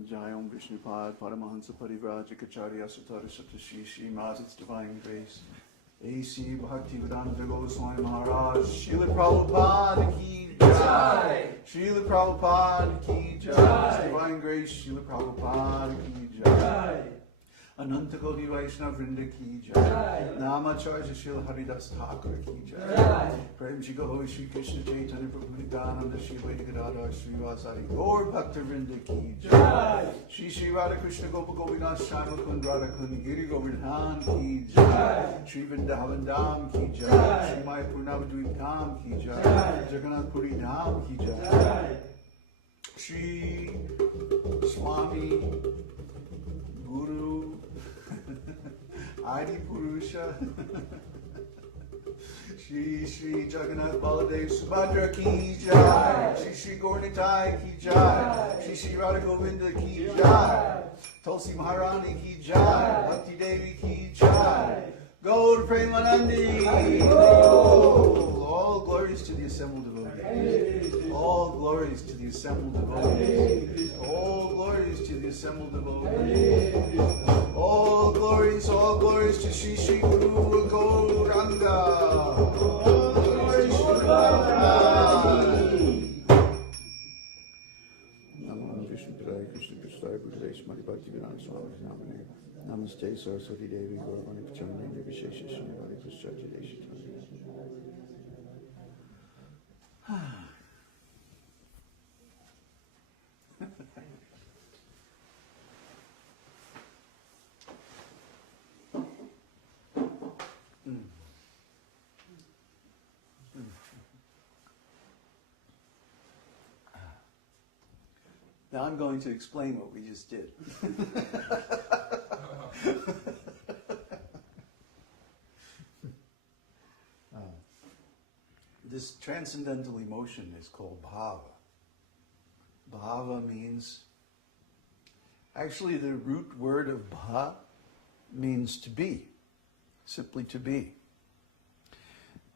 Jayam Vishnupad Paramahansa Parivrajacharya Sutara Satashi Srimad Its Divine Grace A.C. Bhaktivedanta Goswami Maharaj Srila Prabhupada Ki Jai Srila Prabhupada Ki Jai Its Divine Grace Srila Prabhupada Ki Jai Ananta Koti Vaishnava Vrinda Ki Jai Namacharya Srila Haridas Thakur Ki Jai Prem Shri Gaur Śrī Kṛṣṇa Chaitanya Prabhu Nityananda Shri Vaidika Gadadhar Srivasari Gaur Bhakta Vrinda Ki Jai Shri Shri Radha Krishna Gopa Govinath Shama Kund Radha Kund Giri Govardhan Ki Jai Shri Vrindavan Dham Ki Jai Shri Mayapur Navadvip Dham Ki Jai Jagannath Puri Dham Ki Jai Shri Swami Guru Adi Purusha Shri Shri Jagannath Baladev Subhadra Ki Jai Shri Shri Gaurnitai Ki Jai Shri Shri Radha Govinda Ki Jai Tulsi Maharani Ki Jai Bhakti Devi Ki Jai Gaur Premanandi All glories to the assembled devotees. All glories to the assembled devotees. All glories to the assembled devotees. All glories to Shri Shri Guru Gauranga. All glories to Shri Namo Vishnu Padaya Krishna Krishna Buddhaya Smati Bhaktivedanta Swami Namane. Namaste Saraswati Devi Gauravani Pachamani Nirvishesha Srinivadi Krishnaji Deshi. Now I'm going to explain what we just did. This transcendental emotion is called bhava. Bhava means, actually the root word of bha means to be, simply to be.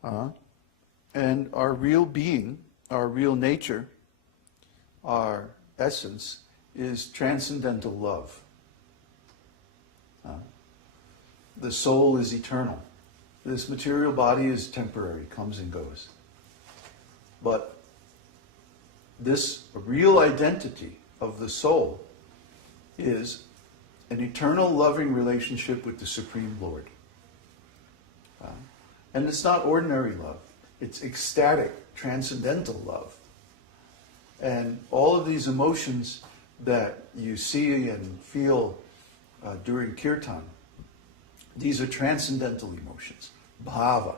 And our real being, our real nature, our essence is transcendental love. The soul is eternal. This material body is temporary, comes and goes. But this real identity of the soul is an eternal loving relationship with the Supreme Lord. And it's not ordinary love. It's ecstatic, transcendental love. And all of these emotions that you see and feel during kirtan, these are transcendental emotions. Bhava.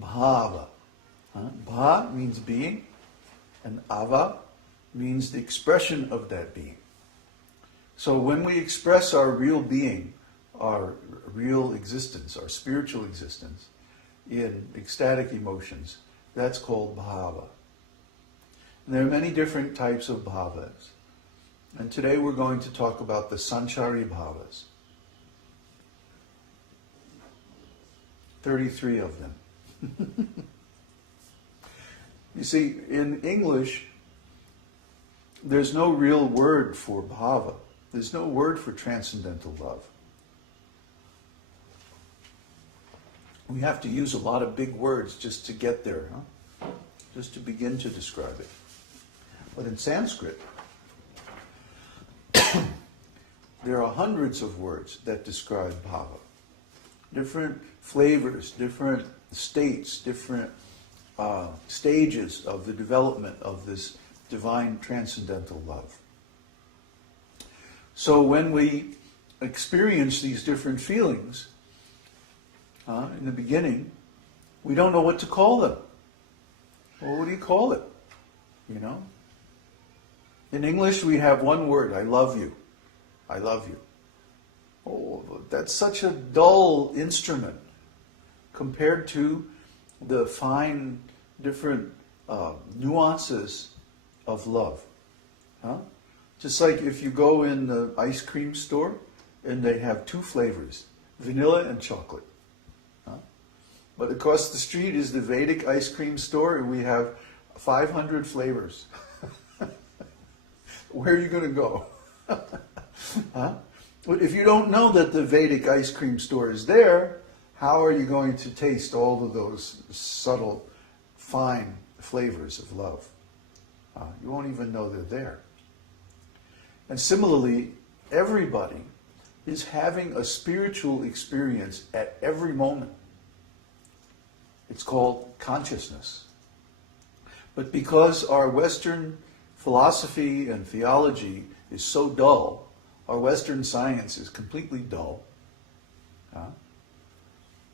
Bhava. Bha means being, and ava means the expression of that being. So when we express our real being, our real existence, our spiritual existence, in ecstatic emotions, that's called bhava. And there are many different types of bhavas. And today we're going to talk about the sthāyi-bhavas. 33 of them. You see, in English, there's no real word for bhava. There's no word for transcendental love. We have to use a lot of big words just to get there, just to begin to describe it. But in Sanskrit, there are hundreds of words that describe bhava. Different flavors, different states, different stages of the development of this divine transcendental love. So when we experience these different feelings, in the beginning, we don't know what to call them. Well, what do you call it? You know? In English, we have one word, I love you. I love you. Oh, that's such a dull instrument compared to the fine, different nuances of love. Just like if you go in the ice cream store and they have two flavors, vanilla and chocolate. But across the street is the Vedic ice cream store and we have 500 flavors. where are you going to go? Huh? If you don't know that the Vedic ice cream store is there, how are you going to taste all of those subtle, fine flavors of love? You won't even know they're there. And similarly, everybody is having a spiritual experience at every moment. It's called consciousness. But because our Western philosophy and theology is so dull, our Western science is completely dull,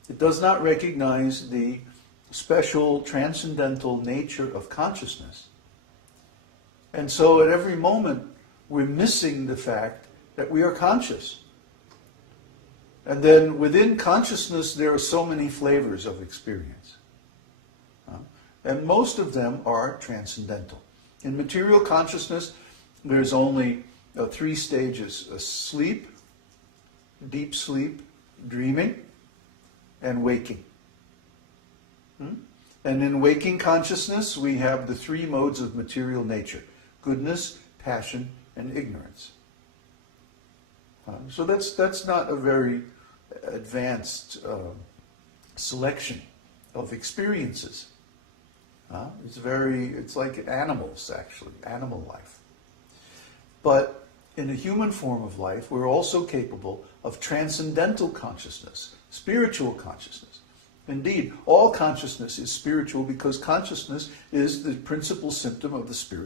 it does not recognize the special transcendental nature of consciousness. And so at every moment, we're missing the fact that we are conscious. And then within consciousness, there are so many flavors of experience. And most of them are transcendental. In material consciousness, there's only 3 stages: sleep, deep sleep, dreaming, and waking. And in waking consciousness, we have the 3 modes of material nature: goodness, passion, and ignorance. So that's not a very advanced selection of experiences. It's like animals, actually, animal life. But in a human form of life, we're also capable of transcendental consciousness, spiritual consciousness. Indeed, all consciousness is spiritual because consciousness is the principal symptom of the spirit.